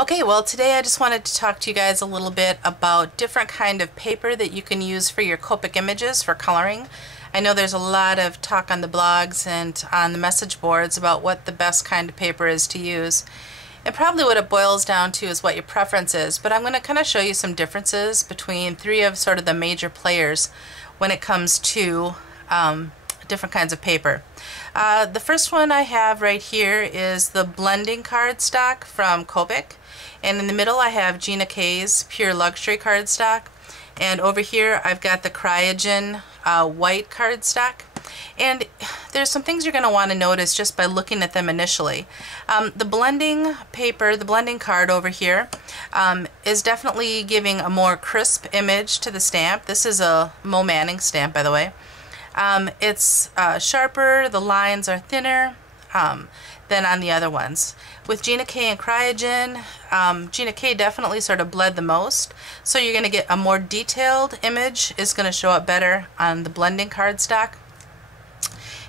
Okay, well today I just wanted to talk to you guys a little bit about different kind of paper that you can use for your Copic images for coloring. I know there's a lot of talk on the blogs and on the message boards about what the best kind of paper is to use. And probably what it boils down to is what your preference is, but I'm going to kind of show you some differences between three of sort of the major players when it comes to different kinds of paper. The first one I have right here is the blending cardstock from Copic, and in the middle I have Gina K's Pure Luxury cardstock, and over here I've got the Cryogen white cardstock. And there's some things you're going to want to notice just by looking at them initially. The blending paper, the blending card over here, is definitely giving a more crisp image to the stamp. This is a Mo Manning stamp, by the way. It's sharper, the lines are thinner than on the other ones. With Gina K and Cryogen, Gina K definitely sort of bled the most, so you're going to get a more detailed image. Is going to show up better on the blending cardstock,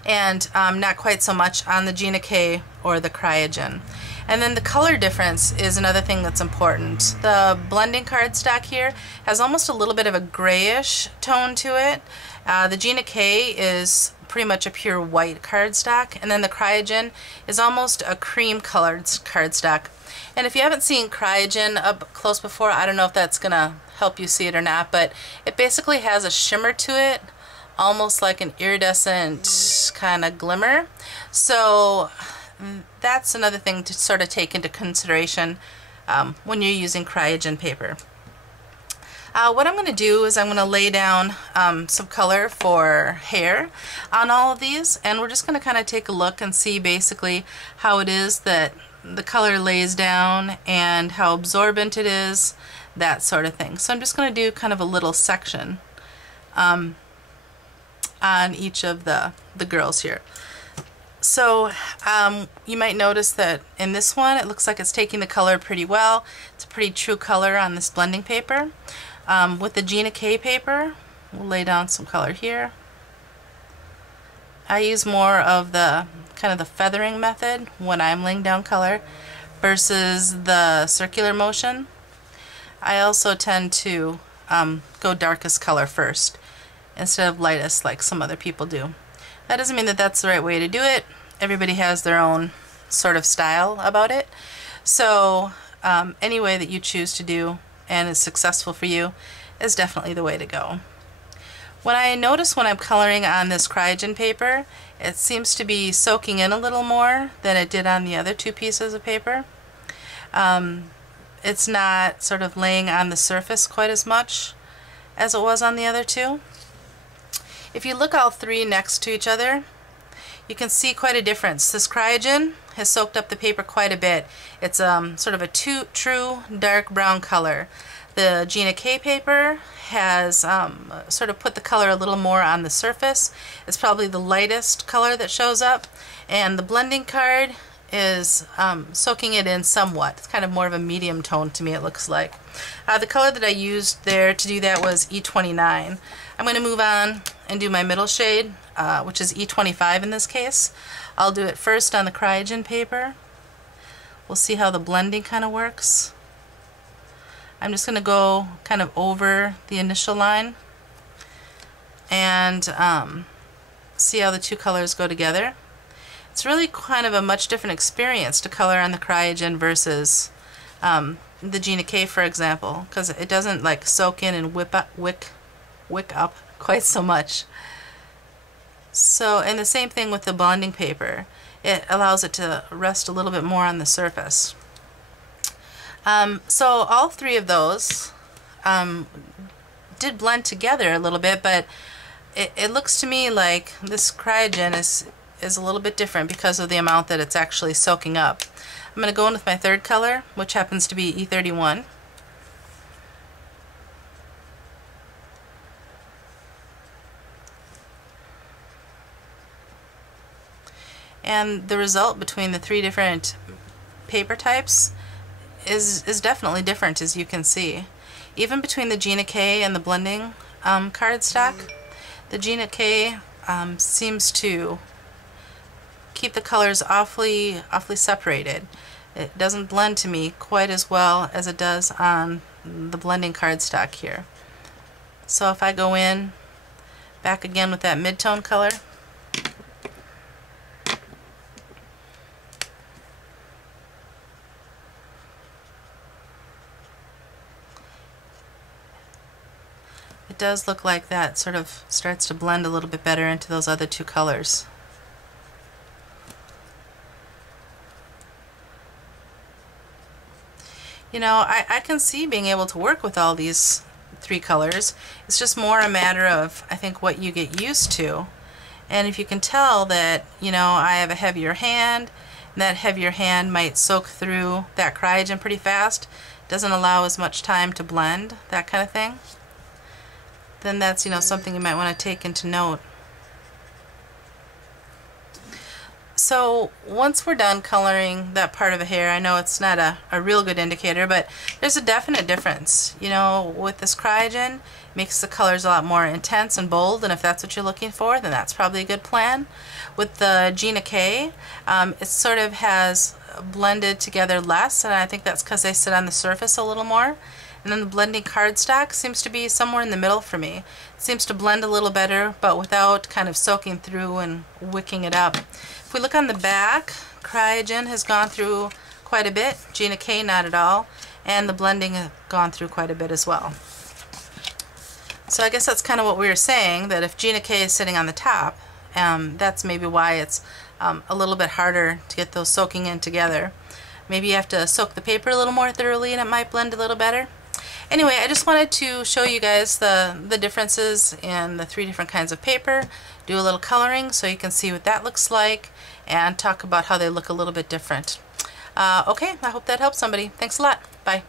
and not quite so much on the Gina K or the Cryogen. And then the color difference is another thing that's important. The blending cardstock here has almost a little bit of a grayish tone to it. The Gina K is pretty much a pure white cardstock, and then the Cryogen is almost a cream colored cardstock. And if you haven't seen Cryogen up close before, I don't know if that's gonna help you see it or not, but it basically has a shimmer to it, almost like an iridescent kind of glimmer. So that's another thing to sort of take into consideration when you're using Cryogen paper. What I'm going to do is I'm going to lay down some color for hair on all of these, and we're just going to kind of take a look and see basically how it is that the color lays down and how absorbent it is, that sort of thing. So I'm just going to do kind of a little section on each of the girls here. So you might notice that in this one it looks like it's taking the color pretty well. It's a pretty true color on this blending paper. With the Gina K paper, we'll lay down some color here. I use more of the kind of the feathering method when I'm laying down color versus the circular motion. I also tend to go darkest color first instead of lightest like some other people do. That doesn't mean that that's the right way to do it. Everybody has their own sort of style about it. So any way that you choose to do and is successful for you is definitely the way to go. When I notice when I'm coloring on this Cryogen paper, it seems to be soaking in a little more than it did on the other two pieces of paper. It's not sort of laying on the surface quite as much as it was on the other two. If you look all three next to each other, you can see quite a difference. This Cryogen has soaked up the paper quite a bit. It's sort of a true dark brown color. The Gina K paper has sort of put the color a little more on the surface. It's probably the lightest color that shows up, and the blending card is soaking it in somewhat. It's kind of more of a medium tone to me, it looks like. The color that I used there to do that was E29. I'm going to move on and do my middle shade, which is E25 in this case. I'll do it first on the Cryogen paper. We'll see how the blending kind of works. I'm just going to go kind of over the initial line and see how the two colors go together. It's really kind of a much different experience to color on the Cryogen versus the Gina K, for example, because it doesn't like soak in and wick up quite so much. So, and the same thing with the blending paper. It allows it to rest a little bit more on the surface. So all three of those did blend together a little bit, but it looks to me like this Cryogen is a little bit different because of the amount that it's actually soaking up. I'm going to go in with my third color, which happens to be E31. And the result between the three different paper types is definitely different, as you can see. Even between the Gina K and the blending cardstock, the Gina K seems to keep the colors awfully separated. it doesn't blend to me quite as well as it does on the blending cardstock here. So if I go in back again with that mid-tone color, it does look like that sort of starts to blend a little bit better into those other two colors. You know, I can see being able to work with all these three colors. It's just more a matter of, I think, what you get used to. And if you can tell that, you know, I have a heavier hand, and that heavier hand might soak through that cryogen pretty fast, doesn't allow as much time to blend, that kind of thing, then that's, you know, something you might want to take into note. So once we're done coloring that part of the hair, I know it's not a real good indicator, but there's a definite difference. You know, with this cryogen, it makes the colors a lot more intense and bold, and if that's what you're looking for, then that's probably a good plan. With the Gina K, it sort of has blended together less, and I think that's because they sit on the surface a little more. And then the blending cardstock seems to be somewhere in the middle for me. It seems to blend a little better, but without kind of soaking through and wicking it up. If we look on the back, cryogen has gone through quite a bit, Gina K not at all, and the blending has gone through quite a bit as well. So I guess that's kind of what we were saying, that if Gina K is sitting on the top, that's maybe why it's a little bit harder to get those soaking in together. Maybe you have to soak the paper a little more thoroughly and it might blend a little better. Anyway, I just wanted to show you guys the differences in the three different kinds of paper, do a little coloring so you can see what that looks like, and talk about how they look a little bit different. Okay, I hope that helps somebody. Thanks a lot. Bye.